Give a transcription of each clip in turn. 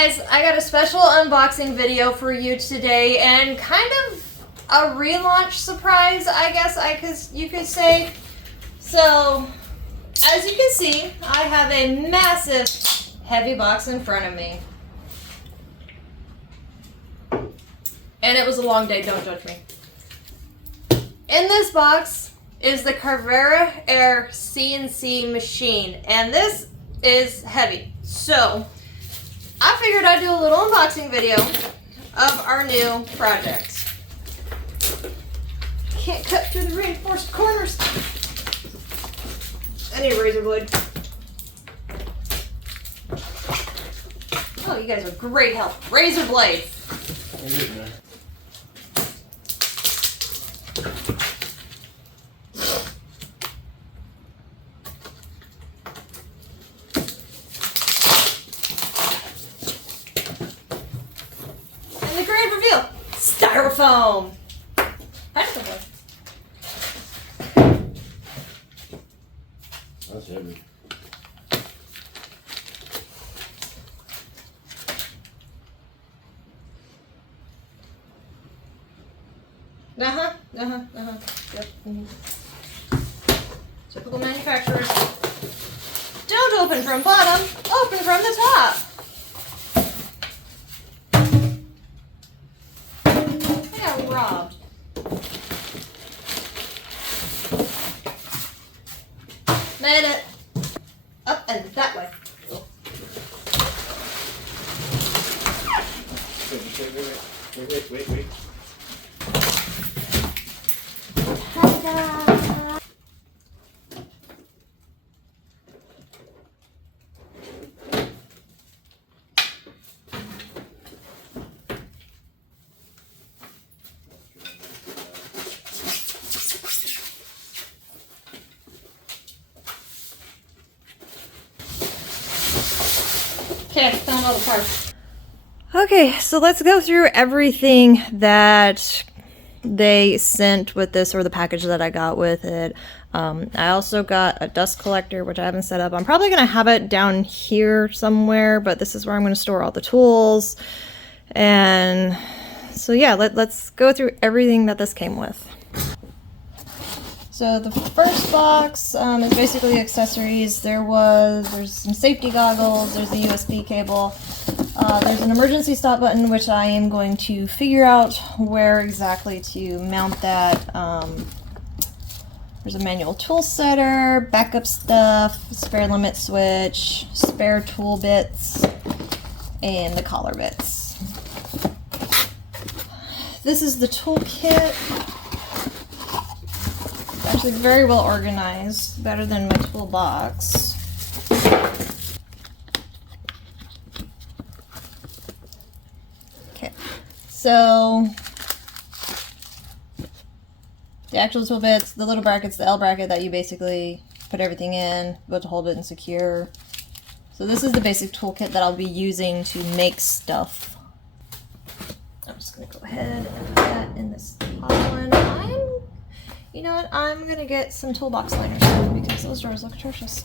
guys, I got a special unboxing video for you today, and kind of a relaunch surprise, I guess you could say. So, as you can see, I have a massive, heavy box in front of me. And it was a long day, don't judge me. In this box is the Carvera Air CNC machine, and this is heavy. So, I figured I'd do a little unboxing video of our new project. Can't cut through the reinforced corners. I need a razor blade. Oh, you guys are great help. Razor blade. And the grand reveal, styrofoam. Practical. That's heavy. Yep. Typical manufacturers. Don't open from bottom, open from the top. I got robbed. Made it. Up and that way. Wait. Okay, found all the parts. Okay, so let's go through everything that they sent with this, or the package that I got with it. I also got a dust collector, which I haven't set up. I'm probably going to have it down here somewhere, but this is where I'm going to store all the tools. And so yeah, let's go through everything that this came with. So the first box is basically accessories. There's some safety goggles, there's a USB cable, there's an emergency stop button, which I am going to figure out where exactly to mount that. There's a manual tool setter, backup stuff, spare limit switch, spare tool bits, and the collar bits. This is the toolkit. Actually very well organized, better than my toolbox. Okay, so the actual tool bits, the little brackets, the L bracket that you basically put everything in, but to hold it and secure. So this is the basic toolkit that I'll be using to make stuff. I'm just gonna go ahead and put that in this top one. You know what? I'm gonna get some toolbox liners because those drawers look atrocious.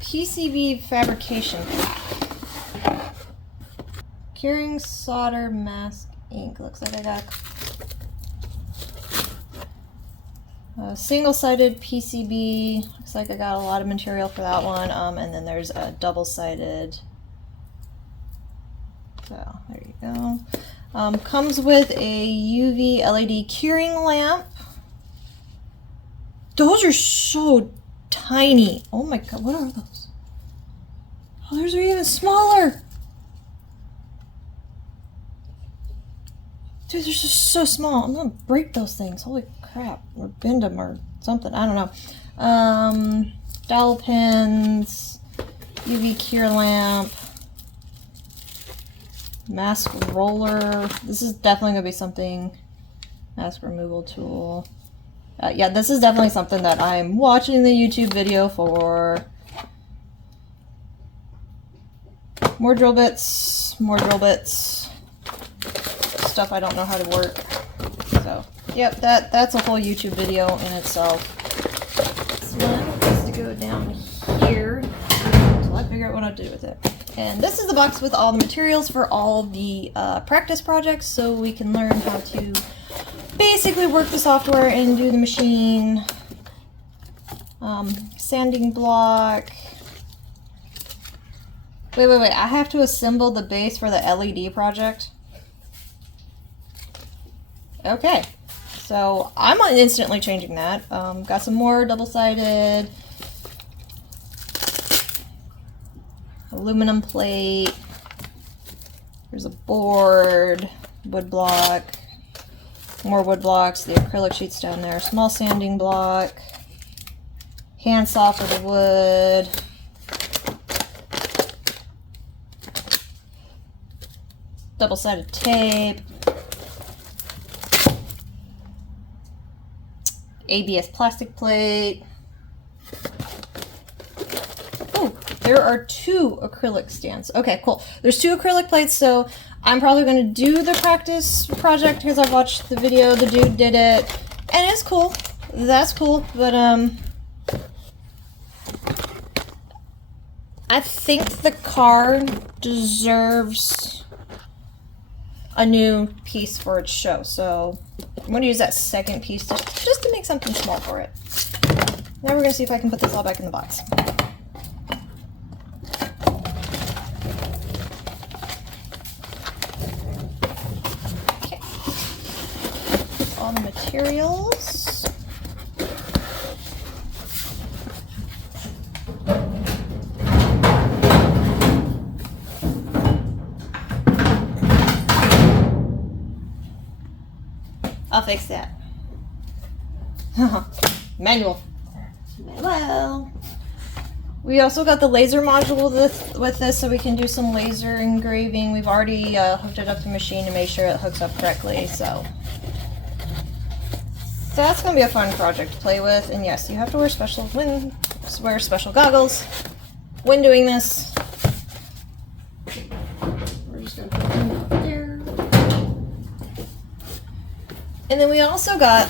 PCB fabrication pack. Curing solder mask ink. Looks like I got single-sided PCB. Looks like I got a lot of material for that one. And then there's a double-sided. So there you go. Comes with a UV LED curing lamp. Those are so tiny. Oh my god, what are those? Oh, those are even smaller. Dude, they're just so small. I'm gonna break those things. Holy crap. Or bend them or something. I don't know. Dowel pins, UV cure lamp, mask roller. This is definitely gonna be something. Mask removal tool. Yeah, this is definitely something that I'm watching the YouTube video for. More drill bits, stuff I don't know how to work. So, yep, that's a whole YouTube video in itself. This one is to go down here until I figure out what I'll do with it. And this is the box with all the materials for all the practice projects, so we can learn how to basically work the software and do the machine. Sanding block. Wait, I have to assemble the base for the LED project? Okay, so I'm instantly changing that. Got some more double-sided aluminum plate. There's a board, wood block, more wood blocks, the acrylic sheets down there, small sanding block, handsaw for the wood, double-sided tape, ABS plastic plate. Oh, there are 2 acrylic stands. Okay, cool. There's 2 acrylic plates, so I'm probably going to do the practice project because I've watched the video, the dude did it, and it's cool. That's cool, but I think the car deserves a new piece for its show, so I'm going to use that second piece just to make something small for it. Now we're going to see if I can put this all back in the box. Okay. All the materials. I'll fix that. Manual. Well, we also got the laser module with this, so we can do some laser engraving. We've already hooked it up to the machine to make sure it hooks up correctly, so that's going to be a fun project to play with. And yes, you have to wear special goggles when doing this. We're just going to put them up there. And then we also got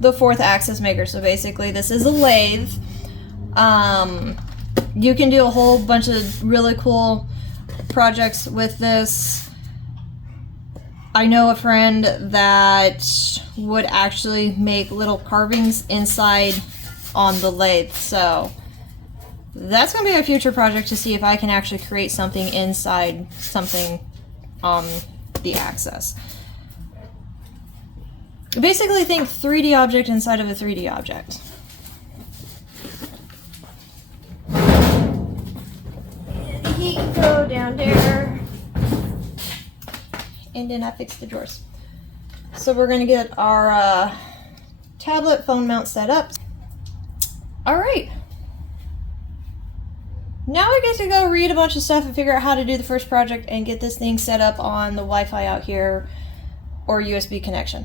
the 4th axis maker. So basically this is a lathe. You can do a whole bunch of really cool projects with this. I know a friend that would actually make little carvings inside on the lathe. So that's going to be a future project to see if I can actually create something inside something on the axis. Basically think 3D object inside of a 3D object. And he can go down there. And then I fix the drawers. So we're going to get our tablet phone mount set up. Alright. Now I get to go read a bunch of stuff and figure out how to do the first project and get this thing set up on the Wi-Fi out here or USB connection.